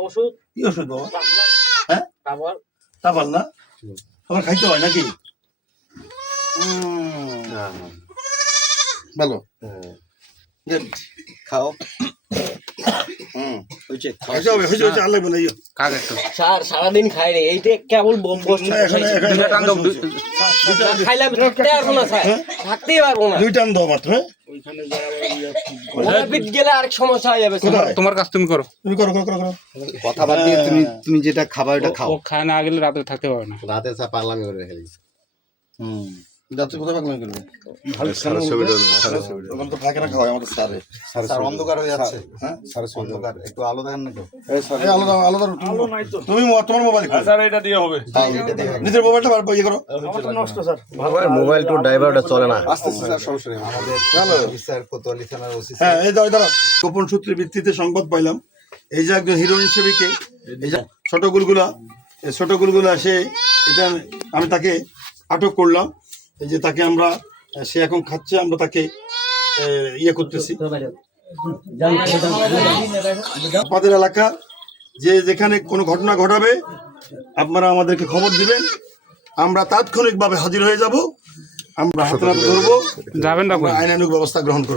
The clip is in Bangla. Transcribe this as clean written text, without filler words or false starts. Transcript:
ওষুধ কি ওষুধ বাবা? হ্যাঁ তাবাল না তোমার খাইতে হয় নাকি? ভালো খাও সারাদিন খাই রে এইটা কেবল বোম বসছে খাইলে আমি থাকতে পারবো না স্যার থাকতেই পারবো না দুই টান দাও মাত্র গেলে আরেক সমস্যা হয়ে যাবে তোমার কাজ তুমি করো কথা বাদ দিয়ে তুমি যেটা খাবার ওটা খাও ও খায় না গেলে রাতে থাকতে পারবে না রাতে সব পাগলামি করে রেখে দিয়েছে যাচ্ছে কোথায় পাগলামি করবে ওখানে তো থাকে না খাওয়াই আমাদের স্যারে স্যার অন্ধকার হয়ে যাচ্ছে হ্যাঁ স্যার অন্ধকার একটু আলো দেখান না তো আলাদা আলাদা তুমি তোমার মোবাইল স্যার এটা দিয়ে হবে নিজের মোবাইলটা বার ইয়ে করো নষ্ট স্যার মোবাইল তো ড্রাইভারটা চলে না আস্তে আস্তে স্যার সমস্যা নেই আমাদের স্যার কোতোয়ালি থানার ওসি হ্যাঁ এই দাও দাঁড়া গোপন সূত্রের ভিত্তিতে সংবাদ পাইলাম এই যে একজন হিরোইন হিসেবে কে এই যে ছোট গুলগুলা সে এটা আমি তাকে আটক করলাম এই যে তাকে আমরা সে এখন খাচ্ছে আমরা তাকে ইয়ে করতেছি আমাদের এলাকা যে যেখানে কোনো ঘটনা ঘটাবে আপনারা আমাদেরকে খবর দিবেন আমরা তাৎক্ষণিকভাবে হাজির হয়ে যাব আমরা হাতে নাতে ধরবো যাবেন না আইনানুগ ব্যবস্থা গ্রহণ করবো